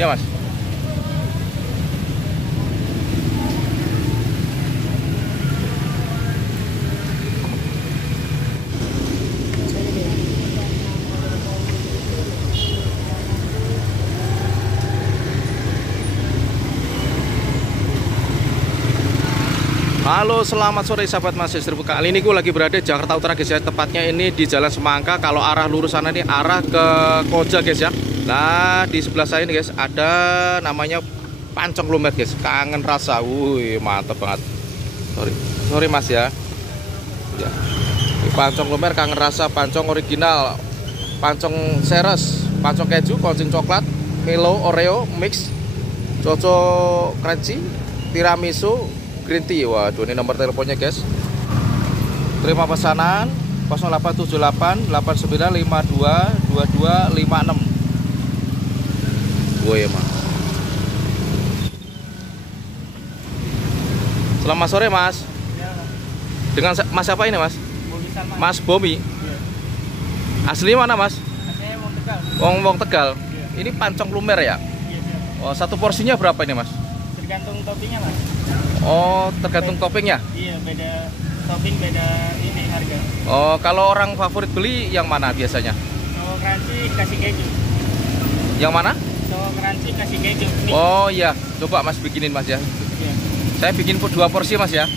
Iya mas. Halo, selamat sore sahabat Mas Distribu. Kali ini gue lagi berada di Jakarta Utara guys ya. Tepatnya ini di Jalan Semangka. Kalau arah lurus sana ini arah ke Koja guys ya. Nah, di sebelah saya ini guys ada namanya Pancong Lumer guys. Kangen rasa. Wih, mantep banget. Sorry Mas ya. Ya. Ini Pancong Lumer kangen rasa, pancong original, pancong seres, pancong keju, kucing coklat, Milo, Oreo, mix, coco crunchy, tiramisu, green tea. Waduh, ini nomor teleponnya guys. Terima pesanan 0878 8952 2256. Woi emang. Selamat sore mas. Dengan mas apa ini mas? Mas Bomi. Asli mana mas? Wong Tegal. Ini pancong lumer ya? Oh, satu porsinya berapa ini mas? Tergantung toppingnya mas. Oh, tergantung toppingnya? Iya, beda topping, beda ini harga. Oh, kalau orang favorit beli yang mana biasanya? Cowo crunchy kasih keju. Yang mana? Cowo crunchy kasih keju. Mix. Oh iya, coba mas bikinin mas ya. Iya. Saya bikin 2 porsi mas ya.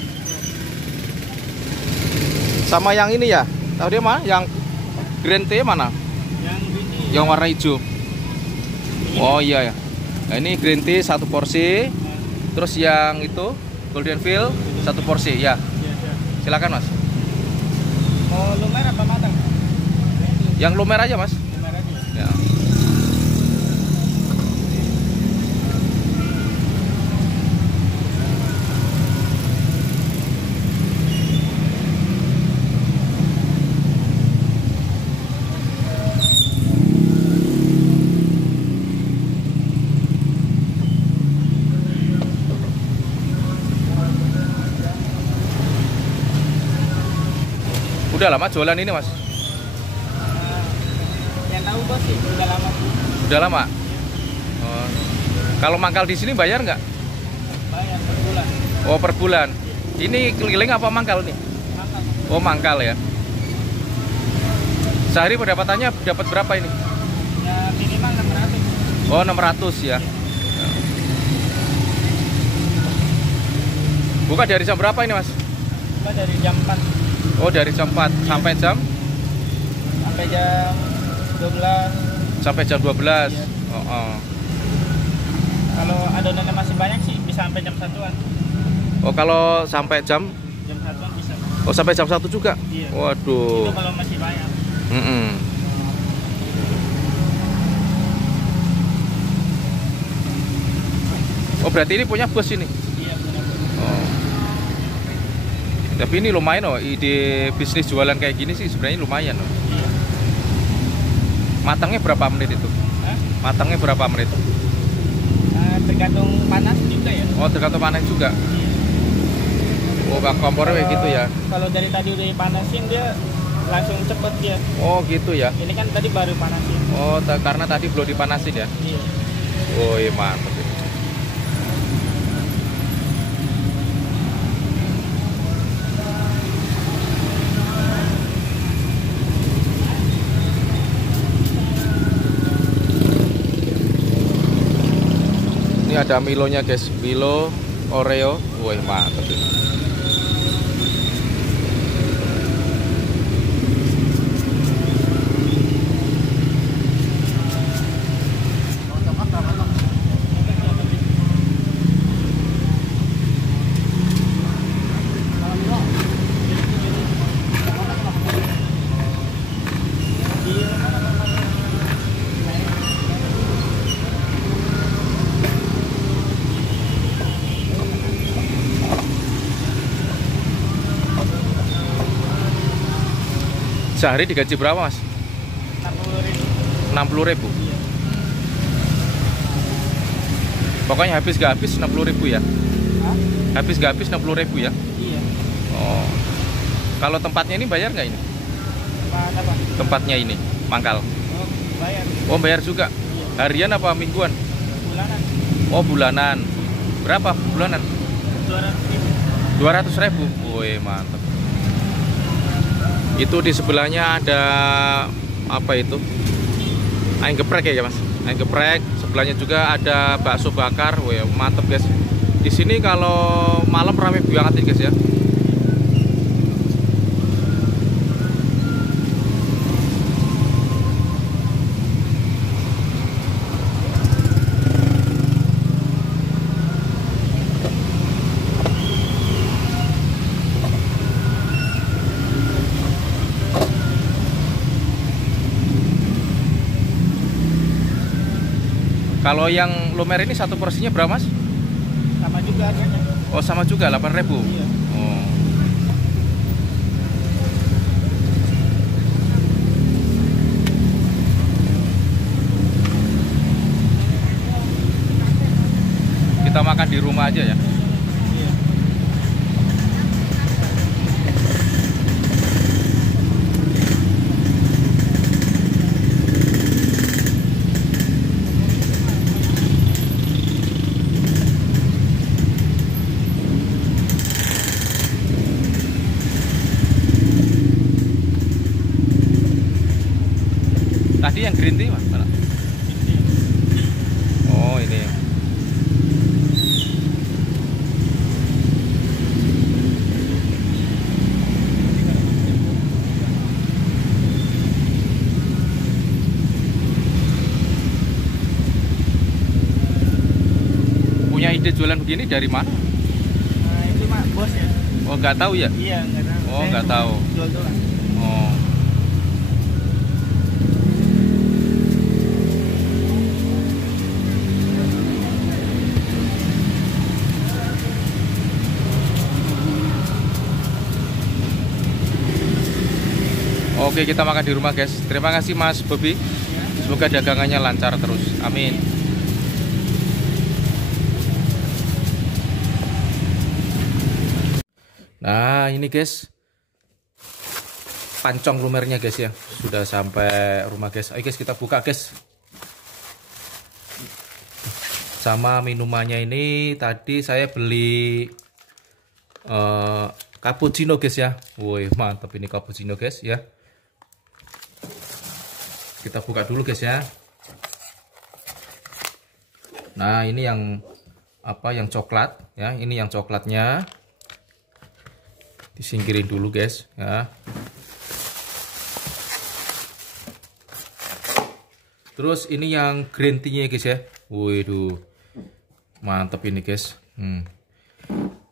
Sama yang ini ya, tahu dia mana? Yang green tea mana? Yang ini. Yang warna hijau. Oh iya ya. Nah ini green tea 1 porsi. Terus yang itu Golden Fill 1 porsi ya. Iya. Silakan mas. Mau lumer apa matang? Yang lumer aja mas. Lumer aja. Ya. Udah lama jualan ini mas? Yang tahu bos sih udah lama. Udah lama? Oh. Kalau mangkal di sini bayar nggak? Bayar per bulan. Oh per bulan. Ini keliling apa mangkal nih? Mangkal. Oh mangkal ya. Sehari pendapatannya dapat berapa ini? Ya minimal 600. Oh 600 ya. Buka dari jam berapa ini mas? Buka dari jam 4 Oh dari jam 4 sampai jam? sampai jam 12. Sampai jam 12. Iya. Oh. Kalau adonannya masih banyak sih bisa sampai jam 1-an. Oh kalau sampai jam? Jam 1-an bisa. Oh sampai jam 1 juga? Iya. Waduh. Itu kalau masih banyak. Oh berarti ini punya bos ini? Iya benar. Oh. Tapi ini lumayan loh, ide bisnis jualan kayak gini sih sebenarnya lumayan loh. Iya. Matangnya berapa menit itu? Hah? Matangnya berapa menit? Tergantung panas juga ya. Oh tergantung panas juga. Oh kompornya kayak gitu ya. Kalau dari tadi udah dipanasin dia langsung cepet dia. Oh gitu ya. Ini kan tadi baru panasin. Oh karena tadi belum dipanasin ya. Iya. Oh iya mantap. Ini ada Milonya guys, Milo, Oreo, wah mantap ini. Sehari digaji berapa mas? 60.000. 60.000. Iya. Pokoknya habis gak habis 60.000 ya? Hah? Habis gak habis 60.000 ya? Iya. Oh. Kalau tempatnya ini bayar nggak ini? Apa? Tempatnya ini, mangkal. Oh, bayar. Oh bayar juga? Iya. Harian apa mingguan? Bulan. Oh, bulanan. Berapa bulanan? 200.000. 200.000. Woi, mantap. Itu di sebelahnya ada apa itu? Ayam geprek ya, Mas. Ayam geprek. Sebelahnya juga ada bakso bakar. Woi, mantap, guys. Di sini kalau malam rame banget nih, guys ya. Kalau yang lumer ini satu porsinya berapa, Mas? Sama juga harganya. Oh, sama juga 8.000. Iya. Oh. Kita makan di rumah aja ya. Iya. Tadi yang green tea, Mas? Mana? Oh, ini. Punya ide jualan begini dari mana? Nah, itu mah bos ya. Oh, nggak tahu ya? Iya, nggak tahu. Oh, Saya nggak cuma tahu. Jual doang. Oh. Oke, kita makan di rumah, guys. Terima kasih, Mas Bobi. Semoga dagangannya lancar terus. Amin. Nah, ini guys, pancong lumernya guys ya, sudah sampai rumah guys. Ayo guys, kita buka guys. Sama minumannya ini tadi saya beli cappuccino guys ya. Woi, mantap ini cappuccino guys ya. Kita buka dulu guys ya. Nah, ini yang apa, yang coklat ya. Ini yang coklatnya. Disingkirin dulu guys ya. Terus ini yang green tea-nya guys ya. Waduh, mantap ini guys.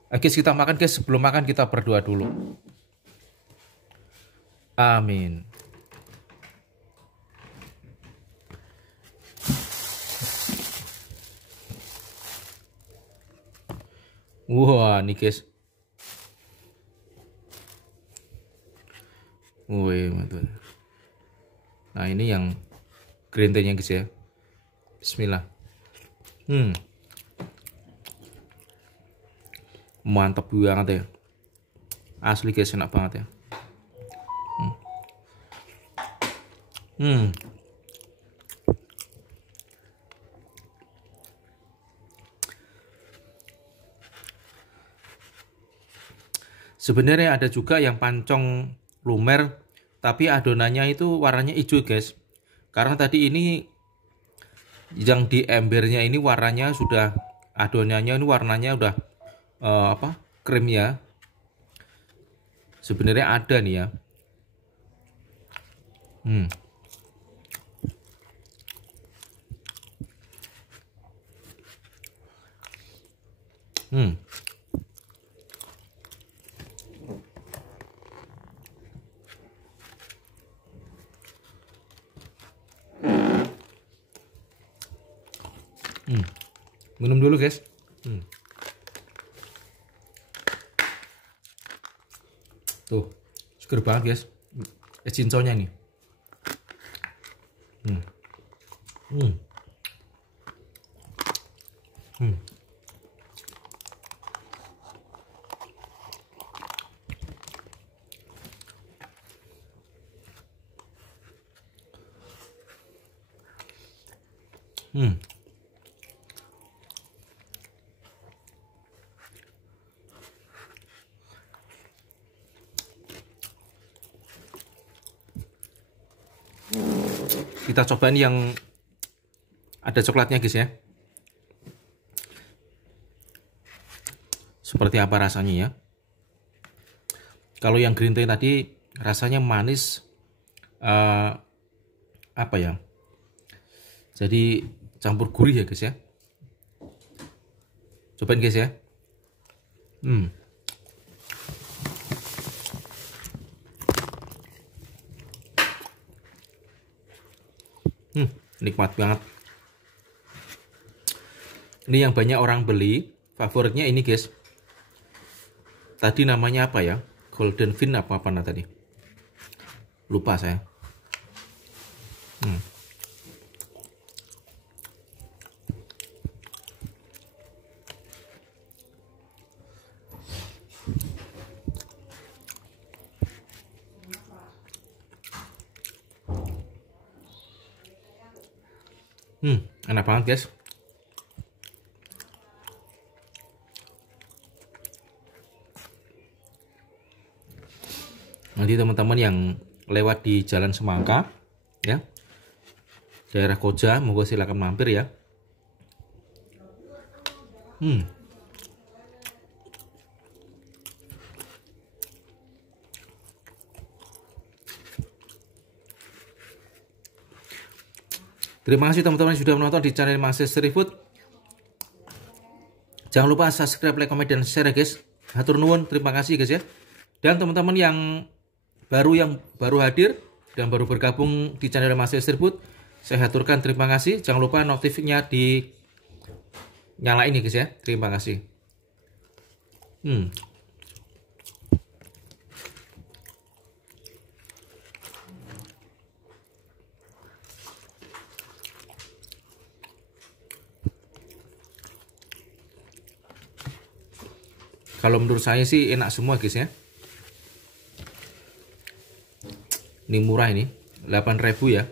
Guys, kita makan guys. Sebelum makan kita berdoa dulu. Amin. Wah, nih guys. Wih, mantap. Nah, ini yang green tea-nya guys ya. Bismillah. Mantap banget ya. Asli guys, enak banget ya. Sebenarnya ada juga yang pancong lumer, tapi adonannya itu warnanya hijau guys. Karena tadi ini yang di embernya ini warnanya sudah, adonannya ini warnanya udah apa, krim ya. Sebenarnya ada nih ya. Minum dulu guys. Tuh, seger banget guys. Es cinconya nih. Kita cobain yang ada coklatnya guys ya. Seperti apa rasanya ya. Kalau yang green tea tadi rasanya manis, apa ya, jadi campur gurih ya guys ya. Cobain guys ya. Nikmat banget. Ini yang banyak orang beli, favoritnya ini guys. Tadi namanya apa ya? Golden Fin apa tadi? Lupa saya. Enak banget guys. Nanti teman-teman yang lewat di Jalan Semangka ya, daerah Koja, moga silakan mampir ya. Terima kasih teman-teman yang sudah menonton di channel Mas Street Food. Jangan lupa subscribe, like, komen, dan share ya guys. Hatur nuwun, terima kasih guys ya. Dan teman-teman yang baru hadir dan baru bergabung di channel Mas Street Food, saya haturkan terima kasih. Jangan lupa notifnya di nyalain ya guys ya. Terima kasih. Kalau menurut saya sih enak semua guys ya. Ini murah ini, 8.000 ya.